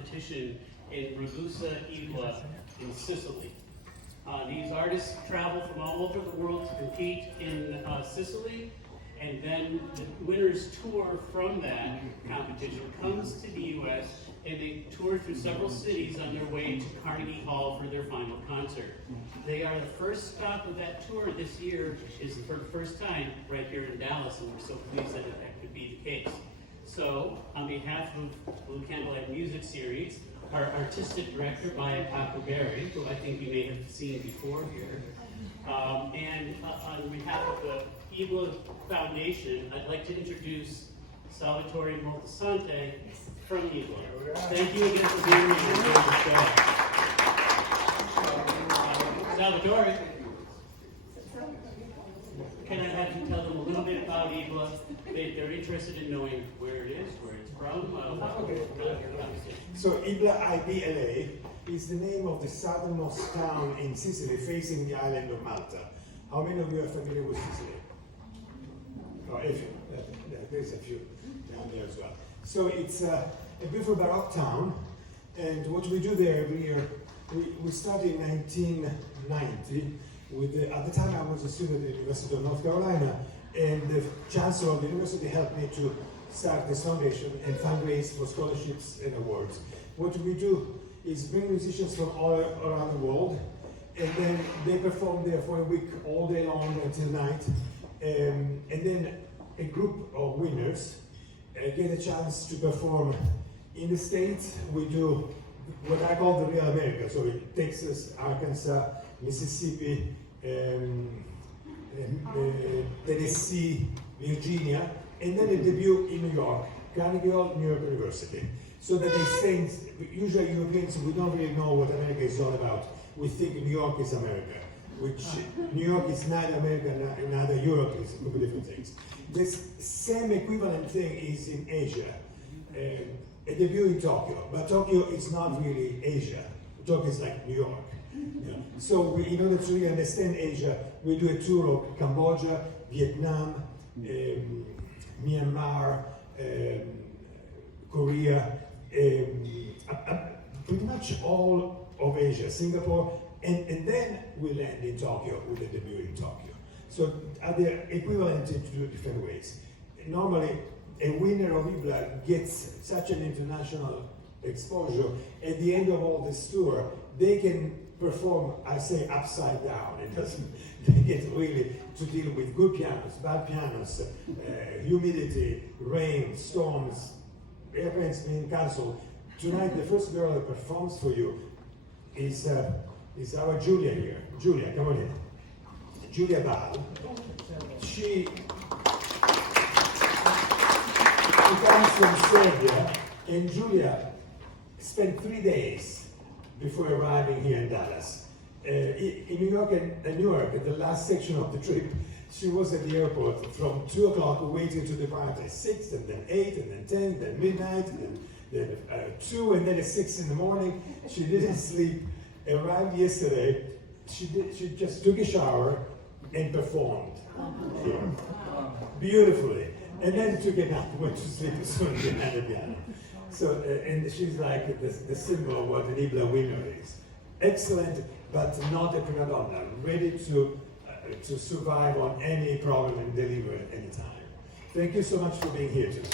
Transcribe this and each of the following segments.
competition in Ragusa Ibla in Sicily. These artists travel from all over the world to compete in Sicily, and then the winners tour from that competition, comes to the U.S., and they tour through several cities on their way to Carnegie Hall for their final concert. They are the first stop of that tour this year is for the first time right here in Dallas, and we're so pleased that that could be the case. So, on behalf of Blue Candlelight Music Series, our artistic director, Maya Takuberry, who I think you may have seen before here, and on behalf of the Ibla Foundation, I'd like to introduce Salvatore Moltisanti from Ibla. Thank you again for being here and doing the show. Salvatore, can I have you tell them a little bit about Ibla? They're interested in knowing where it is, where it's from. So Ibla, IBLA, is the name of the southernmost town in Sicily, facing the island of Malta. How many of you are familiar with Sicily? Oh, a few. There's a few down there as well. So it's a beautiful Baroque town, and what we do there every year, we started in 1990 with at the time I was a student at the University of North Carolina, and the chancellor of the university helped me to start this foundation and fundraise for scholarships and awards. What we do is bring musicians from all around the world, and then they perform there for a week all day long until night, and then a group of winners get a chance to perform in the States. We do what I call the real America, so in Texas, Arkansas, Mississippi, Tennessee, Virginia, and then a debut in New York, Carnegie Hall, New York University. So that they stay, usually Europeans, we don't really know what America is all about. We think New York is America, which New York is neither America, neither Europe, it's two different things. This same equivalent thing is in Asia. A debut in Tokyo, but Tokyo is not really Asia. Tokyo is like New York. Yeah. So in order to really understand Asia, we do a tour of Cambodia, Vietnam, Myanmar, Korea, pretty much all of Asia, Singapore, and then we land in Tokyo with a debut in Tokyo. So they're equivalent in two different ways. Normally, a winner of Ibla gets such an international exposure. At the end of all this tour, they can perform, I say, upside down. It doesn't, they get really to deal with good pianos, bad pianos, humidity, rain, storms, airplanes being cancelled. Tonight, the first girl that performs for you is our Julia here. Julia, come on in. Julia Bal. She comes from Serbia, and Julia spent 3 days before arriving here in Dallas. In New York and Newark, at the last section of the trip, she was at the airport from 2 o'clock waiting to depart at 6, and then 8, and then 10, then midnight, and then 2, and then at 6 in the morning. She didn't sleep. Arrived yesterday. She just took a shower and performed here beautifully, and then took a nap, went to sleep as soon as she had the piano. So, and she's like the symbol of what an Ibla winner is. Excellent, but not a prima donna, ready to survive on any problem and deliver at any time. Thank you so much for being here today.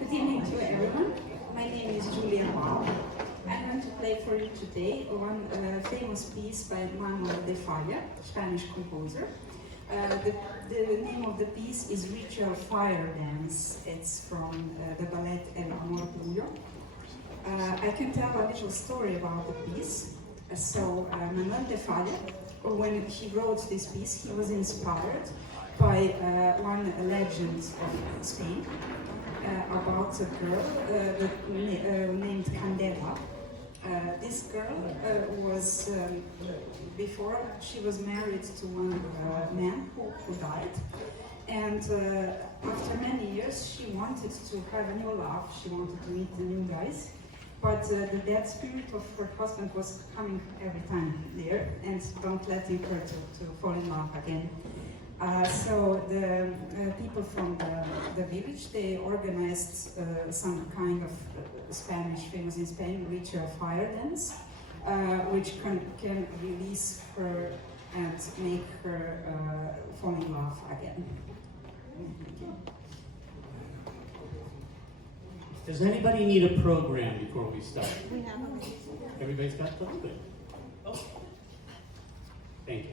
Good evening to everyone. My name is Julia Bal. I'm going to play for you today one famous piece by Manuel de Falla, Spanish composer. The name of the piece is Ritual Fire Dance. It's from the ballet El Amor Tuyo. I can tell a little story about the piece. Manuel de Falla, when he wrote this piece, he was inspired by one legend of Spain about a girl named Candela. This girl was, before she was married to one man who died, and after many years she wanted to have a new love, she wanted to meet the new guys, But the dead spirit of her husband was coming every time there and don't letting her to fall in love again. So the people from the village, they organized some kind of Spanish, famous in Spain, ritual fire dance, which can release her and make her fall in love again. Does anybody need a program before we start? We have a Everybody's got something good. Oh. Thank you.